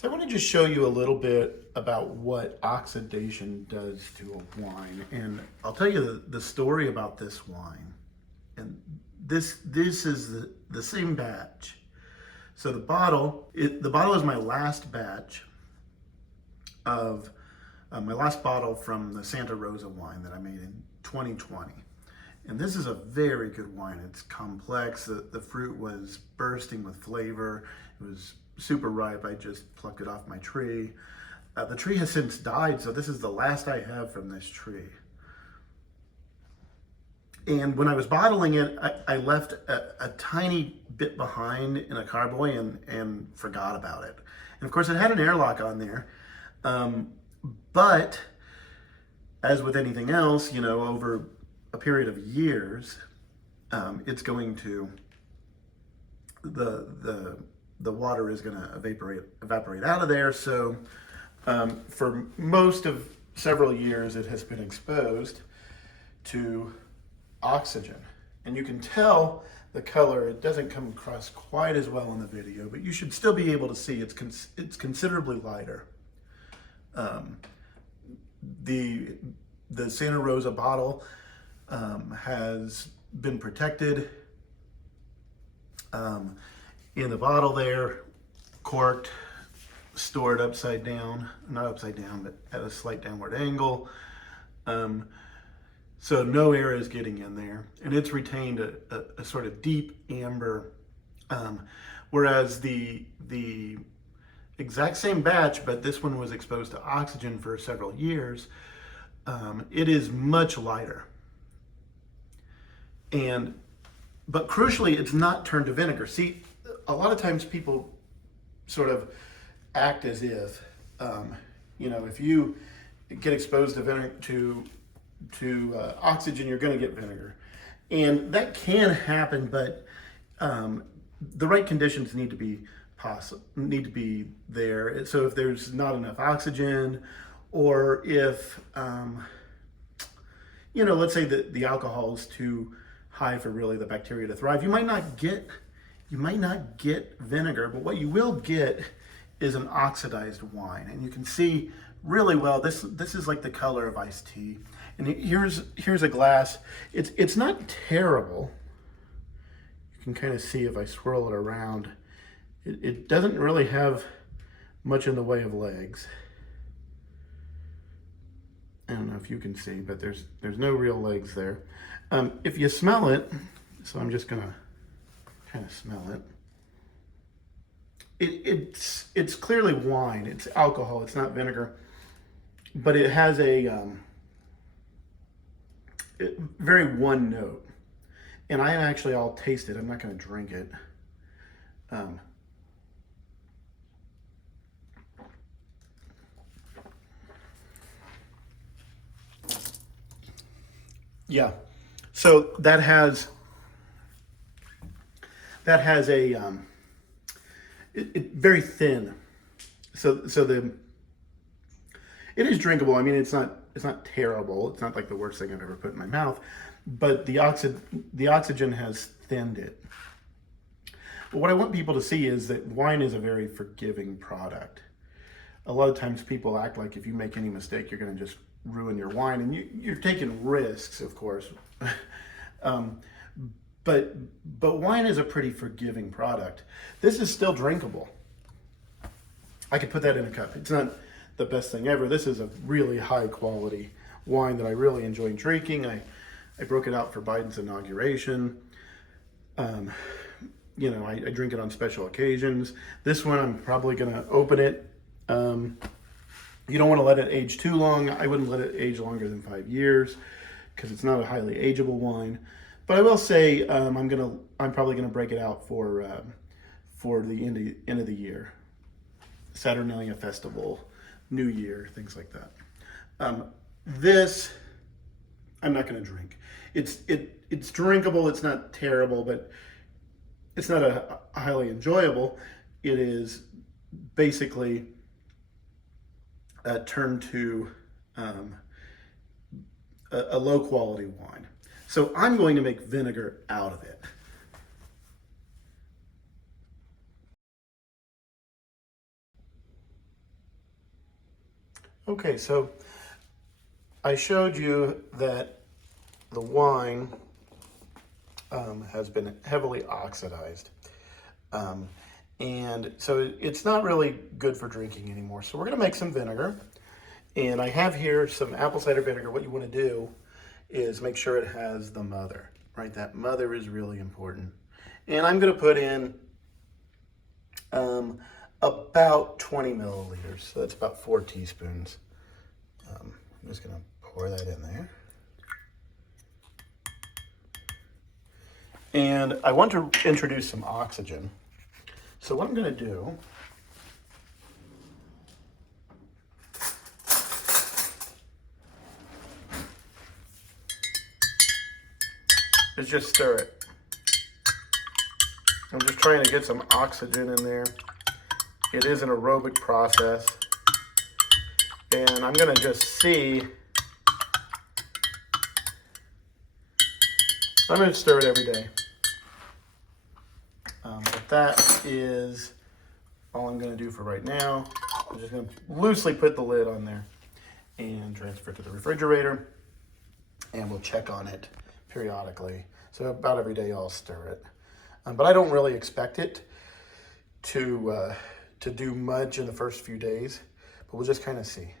So I want to just show you a little bit about what oxidation does to a wine. And I'll tell you the story about this wine. And this is the same batch. So the bottle is my last batch of my last bottle from the Santa Rosa wine that I made in 2020. And this is a very good wine. It's complex. The fruit was bursting with flavor. It was super ripe. I just plucked it off my tree. The tree has since died, so this is the last I have from this tree. And when I was bottling it, I left a tiny bit behind in a carboy and forgot about it. And of course, it had an airlock on there. But as with anything else, you know, over a period of years, it's going to, the water is going to evaporate out of there. So for most of several years, it has been exposed to oxygen. And you can tell the color, it doesn't come across quite as well in the video, but you should still be able to see it's considerably lighter. The Santa Rosa bottle has been protected in the bottle there, corked, stored upside down, not upside down, but at a slight downward angle. So no air is getting in there, and it's retained a sort of deep amber, whereas the exact same batch, but this one was exposed to oxygen for several years, it is much lighter. But crucially, it's not turned to vinegar. See, a lot of times people sort of act as if, you know, if you get exposed to vinegar, to oxygen, you're going to get vinegar. And that can happen, but the right conditions need to be there. So if there's not enough oxygen, or if, you know, let's say that the alcohol is too high for really the bacteria to thrive, you might not get vinegar, but what you will get is an oxidized wine. And you can see really well, this is like the color of iced tea. And here's a glass. It's not terrible. You can kind of see if I swirl it around, it doesn't really have much in the way of legs. I don't know if you can see, but there's no real legs there. If you smell it, so I'm just gonna kind of smell it. It's clearly wine. It's alcohol. It's not vinegar, but it has a very one note. And I'll taste it. I'm not going to drink it. Yeah. So that has a it very thin. So it is drinkable. I mean, it's not terrible. It's not like the worst thing I've ever put in my mouth, but the oxygen has thinned it. But what I want people to see is that wine is a very forgiving product. A lot of times people act like if you make any mistake, you're going to just ruin your wine, and you're taking risks, of course. But wine is a pretty forgiving product. This is still drinkable. I could put that in a cup. It's not the best thing ever. This is a really high quality wine that I really enjoy drinking. I broke it out for Biden's inauguration. You know, I drink it on special occasions. This one, I'm probably gonna open it. You don't want to let it age too long. I wouldn't let it age longer than 5 years because it's not a highly ageable wine. But I will say I'm probably gonna break it out for the end of the year, Saturnalia Festival, New Year, things like that. This I'm not gonna drink. It's drinkable. It's not terrible, but it's not a highly enjoyable. It is basically turned to a low quality wine. So I'm going to make vinegar out of it. Okay, so I showed you that the wine has been heavily oxidized. And so it's not really good for drinking anymore. So we're gonna make some vinegar. And I have here some apple cider vinegar. What you wanna do is make sure it has the mother, right? That mother is really important. And I'm gonna put in about 20 milliliters. So that's about 4 teaspoons. I'm just gonna pour that in there. And I want to introduce some oxygen. So what I'm gonna do is just stir it. I'm just trying to get some oxygen in there. It is an aerobic process. And I'm gonna just see. I'm gonna stir it every day. But that is all I'm gonna do for right now. I'm just gonna loosely put the lid on there and transfer it to the refrigerator. And we'll check on it periodically. So about every day I'll stir it. But I don't really expect it to do much in the first few days, but we'll just kind of see.